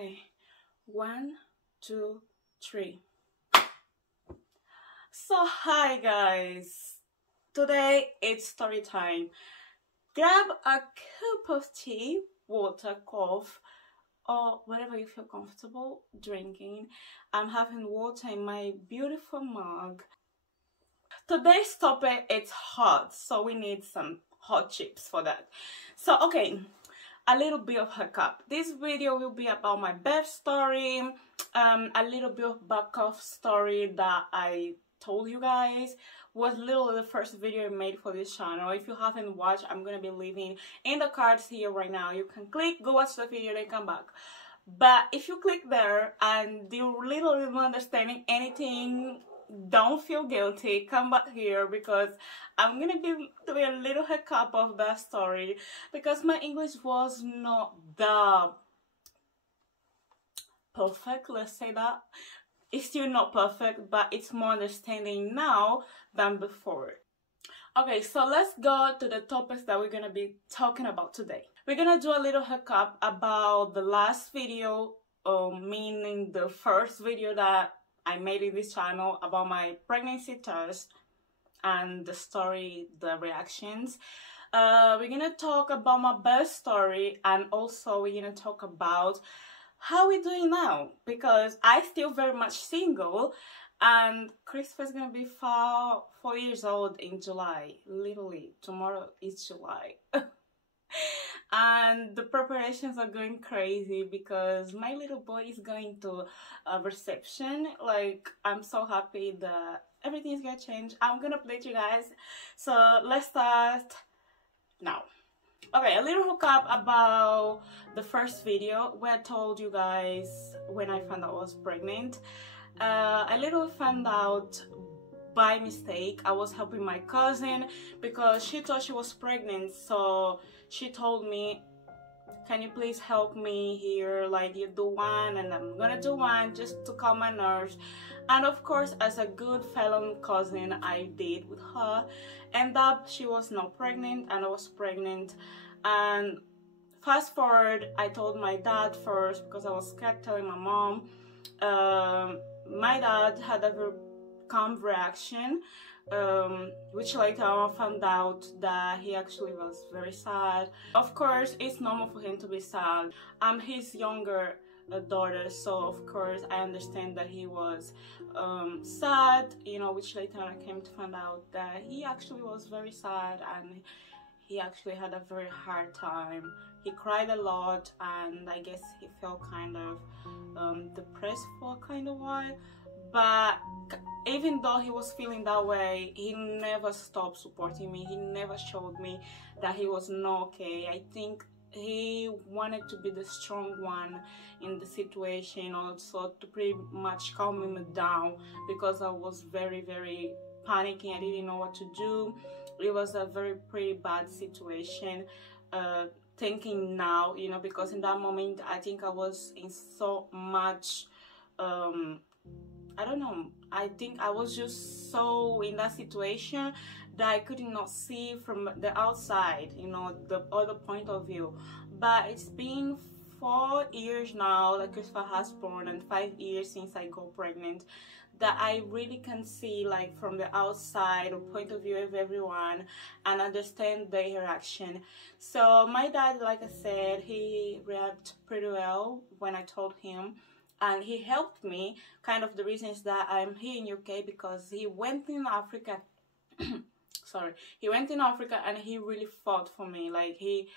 Okay, 1, 2, 3. So hi guys, today it's story time. Grab a cup of tea, water, coffee, or whatever you feel comfortable drinking. I'm having water in my beautiful mug. Today's topic is hot, so we need some hot chips for that. So okay, a little bit of hookup. This video will be about my birth story, a little bit of back-off story that I told you guys. Was literally the first video I made for this channel. If you haven't watched, I'm gonna be leaving in the cards here right now. You can click, go watch the video, then come back. But if you click there and you're literally not understanding anything, don't feel guilty, come back here because I'm gonna be doing a little hiccup of that story because my English was not that perfect, let's say that. It's still not perfect, but it's more understanding now than before. Okay, so let's go to the topics that we're gonna be talking about today. We're gonna do a little hiccup about the last video, meaning the first video that I made in this channel about my pregnancy test and the story, the reactions. We're gonna talk about my birth story, and also we're gonna talk about how we're doing now because I still very much single, and Christopher's gonna be 4 years old in July. Literally, tomorrow is July. And the preparations are going crazy because my little boy is going to a reception. Like, I'm so happy that everything is gonna change. I'm gonna update you guys. So let's start now. Okay, a little hookup about the first video where I told you guys when I found out I was pregnant. I literally found out by mistake. I was helping my cousin because she thought she was pregnant, so she told me, can you please help me here, like you do one and I'm gonna do one just to calm my nerves. And of course, as a good fellow cousin, I did with her, and that she was not pregnant and I was pregnant. And fast forward, I told my dad first because I was scared telling my mom. My dad had a very calm reaction, which later on found out that he actually was very sad. Of course, it's normal for him to be sad. I'm his younger daughter, so of course I understand that he was sad, you know, which later I came to find out that he actually was very sad and he actually had a very hard time. He cried a lot, and I guess he felt kind of depressed for kind of while. But even though he was feeling that way, he never stopped supporting me. He never showed me that he was not okay. I think he wanted to be the strong one in the situation, also to pretty much calm me down because I was very, very panicking. I didn't know what to do. It was a very pretty bad situation. Thinking now, you know, because in that moment I think I was in so much I don't know, I think I was just so in that situation that I could not see from the outside, you know, the other point of view. But it's been 4 years now that Christopher has born, and 5 years since I got pregnant, that I really can see, like, from the outside or point of view of everyone and understand their reaction. So my dad, like I said, he reacted pretty well when I told him, and he helped me. Kind of the reason is that I'm here in UK because he went in Africa sorry, he went in Africa and he really fought for me. Like, he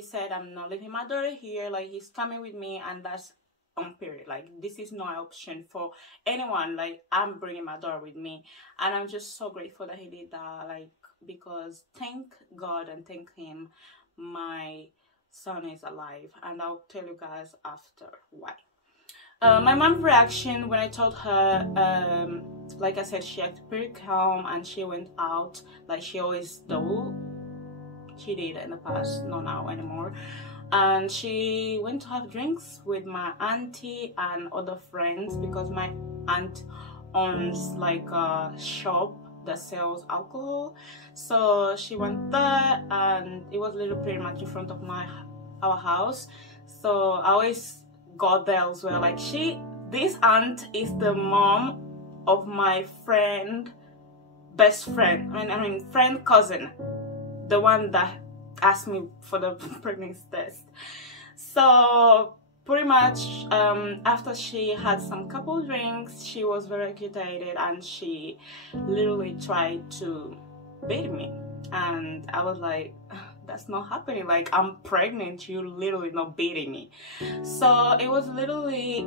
said, I'm not leaving my daughter here, like he's coming with me, and that's on period. Like, this is no option for anyone. Like, I'm bringing my daughter with me, and I'm just so grateful that he did that. Like, because thank God and thank him, my son is alive, and I'll tell you guys after why. My mom's reaction when I told her, like I said, she acted pretty calm and she went out like she always do. She did in the past, not now anymore. And she went to have drinks with my auntie and other friends because my aunt owns like a shop that sells alcohol. So she went there, and it was literally pretty much in front of our house. So I always got there as well. Like this aunt is the mom of my friend, best friend, I mean friend cousin, the one that asked me for the pregnancy test. So pretty much after she had some couple drinks, she was very agitated and she literally tried to beat me, and I was like, that's not happening. Like, I'm pregnant, you literally not beating me. So it was literally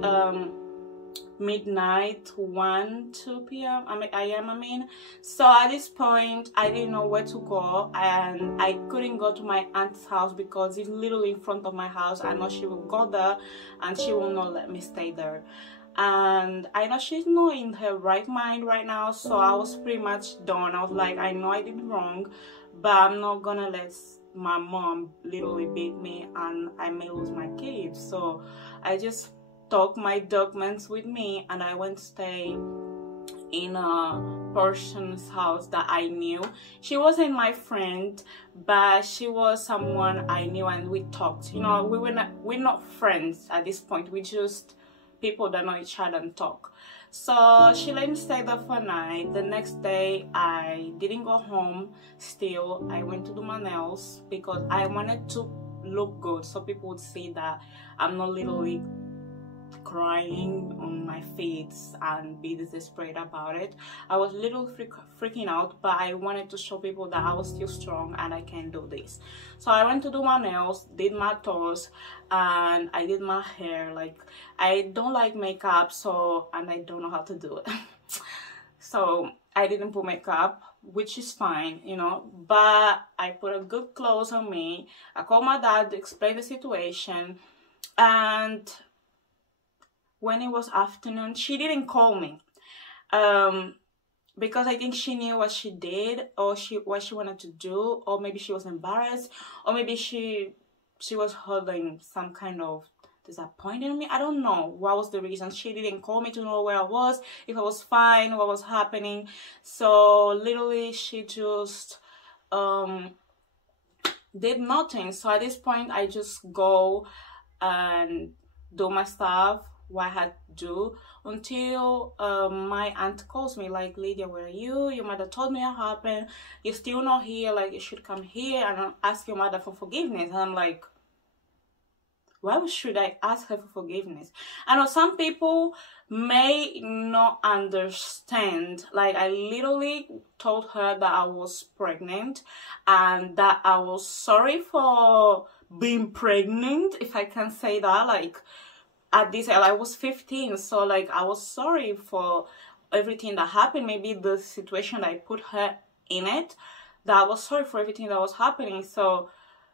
midnight, 1-2 p.m. I mean. So at this point I didn't know where to go, and I couldn't go to my aunt's house because it's literally in front of my house. I know she will go there and she will not let me stay there, and I know she's not in her right mind right now. So I was pretty much done. I was like, I know I did wrong, but I'm not gonna let my mom literally beat me and I may lose my kids. So I just took my documents with me and I went to stay in a person's house that I knew. She wasn't my friend, but she was someone I knew, and we talked. You know, we're not friends at this point. We just people that know each other and talk. So she let me stay there for a night. The next day I didn't go home. Still, I went to do my nails because I wanted to look good, so people would see that I'm not literally crying on my face and be desperate about it. I was literally freaking out, but I wanted to show people that I was still strong and I can do this. So I went to do my nails, did my toes, and I did my hair. Like, I don't like makeup, and I don't know how to do it. So I didn't put makeup, which is fine, you know, but I put a good clothes on me. I called my dad to explain the situation, and when it was afternoon, she didn't call me because I think she knew what she did, or what she wanted to do, or maybe she was embarrassed, or maybe she was holding some kind of disappointed in me. I don't know what was the reason. She didn't call me to know where I was, if I was fine, what was happening. So literally she just did nothing. So at this point I just go and do my stuff, what I had to do, until my aunt calls me like, Lydia, where are you? Your mother told me what happened. You're still not here. Like, you should come here and ask your mother for forgiveness. And I'm like, why should I ask her for forgiveness? I know some people may not understand. Like, I literally told her that I was pregnant and that I was sorry for being pregnant, if I can say that. Like, at this age, I was 15, so like I was sorry for everything that happened. Maybe the situation I put her in it, that I was sorry for everything that was happening. So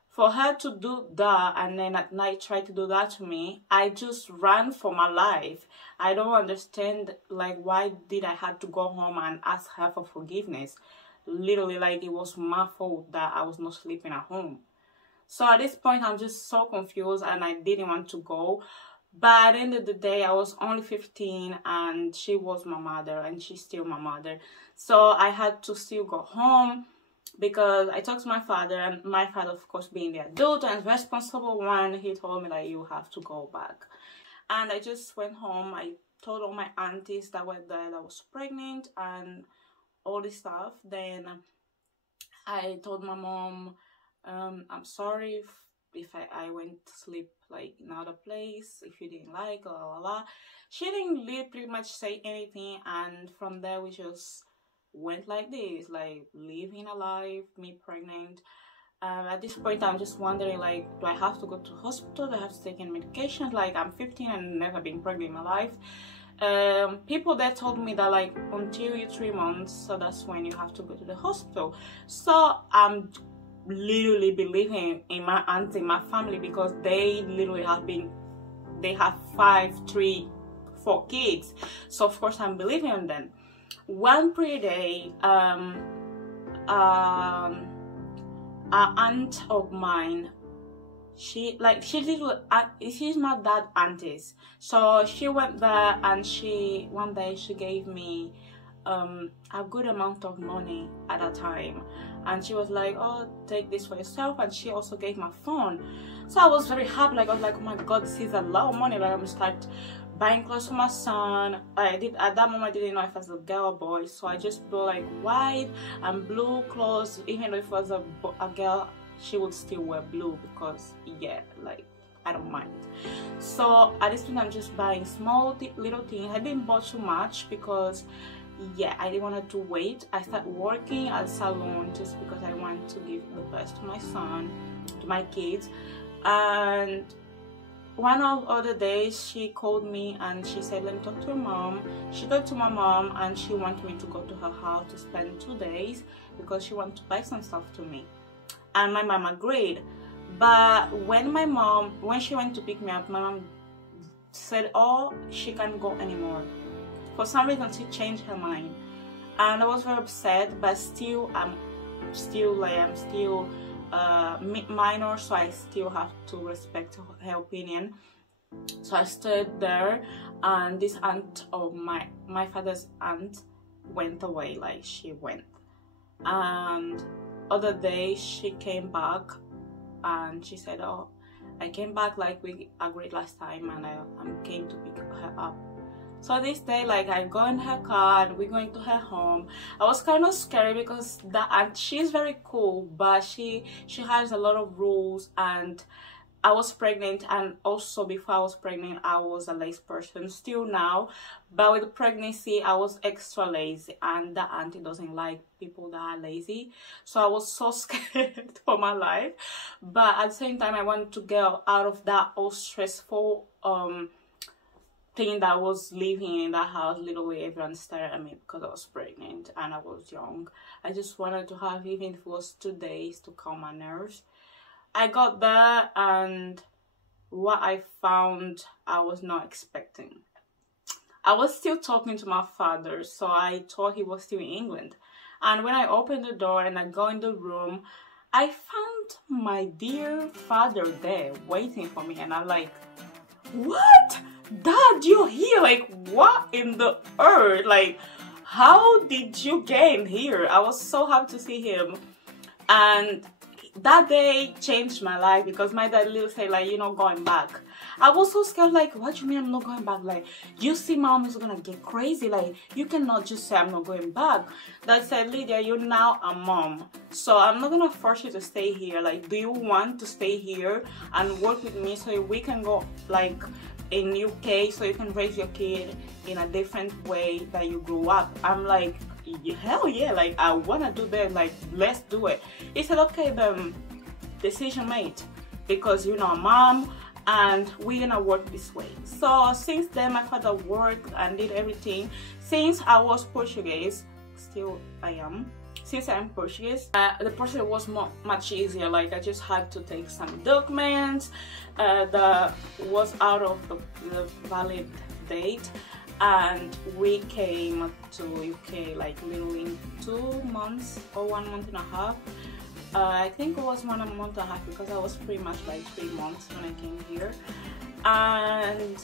for her to do that and then at night try to do that to me, I just ran for my life. I don't understand, like, why did I have to go home and ask her for forgiveness? Literally, like, it was my fault that I was not sleeping at home. So at this point, I'm just so confused and I didn't want to go. But at the end of the day, I was only 15 and she was my mother and she's still my mother. So I had to still go home because I talked to my father, and my father, of course, being the adult and responsible one, he told me that you have to go back. And I just went home. I told all my aunties that were there that I was pregnant and all this stuff. Then I told my mom, I'm sorry if I went to sleep like in another place, if you didn't like, blah, blah, blah. She didn't really pretty much say anything, and from there we just went like this, like living a life, me pregnant. At this point I'm just wondering, like, do I have to go to hospital? Do I have to take any medication? Like, I'm 15 and never been pregnant in my life. People that told me that like until you're 3 months, so that's when you have to go to the hospital. So I'm literally believing in my aunts, in my family, because they literally have 5, 3, 4 kids. So of course I'm believing in them. One pretty day, an aunt of mine, she's my dad's aunties. So she went there and one day she gave me a good amount of money at that time, and she was like, oh, take this for yourself, and she also gave my phone. So I was very happy. Like I was like, oh my god, this is a lot of money. Like I'm gonna start buying clothes for my son. I did at that moment, I didn't know if I was a girl or boy, so I just bought like white and blue clothes. Even though if it was a girl, she would still wear blue, because yeah, like I don't mind. So at this point I'm just buying small little things. I didn't buy too much because yeah, I didn't want to wait. I started working at a salon just because I wanted to give the best to my son, to my kids. And one of the other days she called me and she said, let me talk to your mom. She talked to my mom and she wanted me to go to her house to spend 2 days because she wanted to buy some stuff to me, and my mom agreed. But when she went to pick me up, my mom said, oh, she can't go anymore. For some reason she changed her mind, and I was very upset. But still I'm still minor, so I still have to respect her opinion. So I stayed there, and this aunt of my father's aunt went away. Like she went, and other day she came back and she said, oh, I came back like we agreed last time, and I came to pick her up. So this day, like, I go in her car and we're going to her home. I was kind of scary because the aunt, she's very cool, but she has a lot of rules, and I was pregnant, and also before I was pregnant I was a lazy person, still now, but with the pregnancy I was extra lazy, and the auntie doesn't like people that are lazy. So I was so scared for my life, but at the same time I wanted to get out of that all stressful thing that I was living in that house. Little way everyone stared at me because I was pregnant and I was young. I just wanted to have, even if it was 2 days, to calm my nerves. I got there, and what I found I was not expecting. I was still talking to my father, so I thought he was still in England. And when I opened the door and I go in the room, I found my dear father there waiting for me, and I'm like, what? Dad, you're here? Like, what in the earth? Like, how did you get in here? I was so happy to see him. And that day changed my life, because my dad literally said, like, you're not going back. I was so scared, like, what do you mean I'm not going back? Like, you see mom is gonna get crazy. Like, you cannot just say I'm not going back. Dad said, Lydia, you're now a mom, so I'm not gonna force you to stay here. Like, do you want to stay here and work with me so we can go, like, in UK, so you can raise your kid in a different way that you grew up? I'm like, hell yeah, like, I wanna do that, like, let's do it. He said, okay, then decision made, because you're not a mom and we're gonna work this way. So since then my father worked and did everything. Since I was Portuguese, still I am, since I'm Portuguese, the process was much easier. Like, I just had to take some documents that was out of the valid date, and we came to UK like literally in 2 months or 1 month and a half. I think it was 1 month and a half, because I was pretty much like 3 months when I came here. And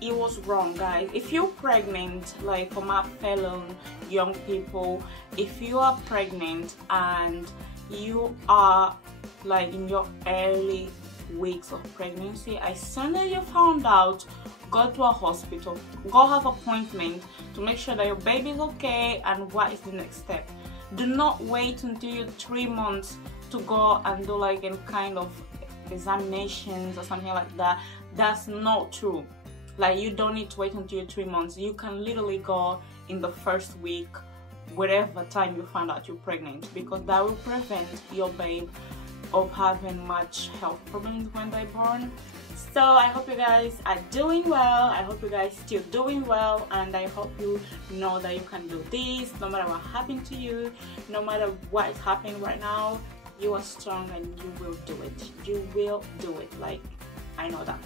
it was wrong, guys. If you're pregnant, like, for my fellow young people, if you are pregnant and you are like in your early weeks of pregnancy, as soon as you found out, go to a hospital, go have an appointment to make sure that your baby is okay and what is the next step. Do not wait until you're 3 months to go and do like any kind of examinations or something like that. That's not true. Like, you don't need to wait until you're 3 months. You can literally go in the first week, whatever time you find out you're pregnant, because that will prevent your babe of having much health problems when they're born. So I hope you guys are doing well. I hope you guys still doing well, and I hope you know that you can do this no matter what happened to you, no matter what is happening right now. You are strong and you will do it. You will do it. Like, I know that.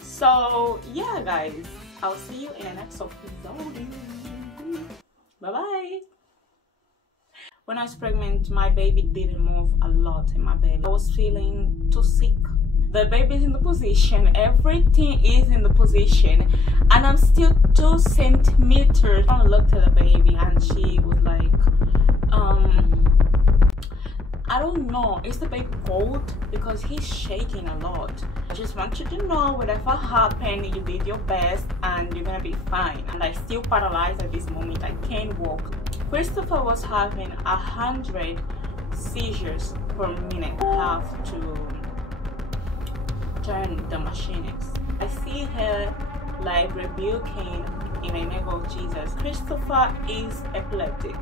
So yeah, guys, I'll see you in the next episode. Bye bye. When I was pregnant, my baby didn't move a lot in my belly. I was feeling too sick. the baby is in the position, everything is in the position, and I'm still 2 centimeters. I looked at the baby and she was like, I don't know, is the baby cold? Because he's shaking a lot. I just want you to know, whatever happened, you did your best and you're gonna be fine. And I'm still paralyzed at this moment. I can't walk. Christopher was having 100 seizures per minute. I have to turn the machines. I see her like rebuking in the name of Jesus. Christopher is epileptic.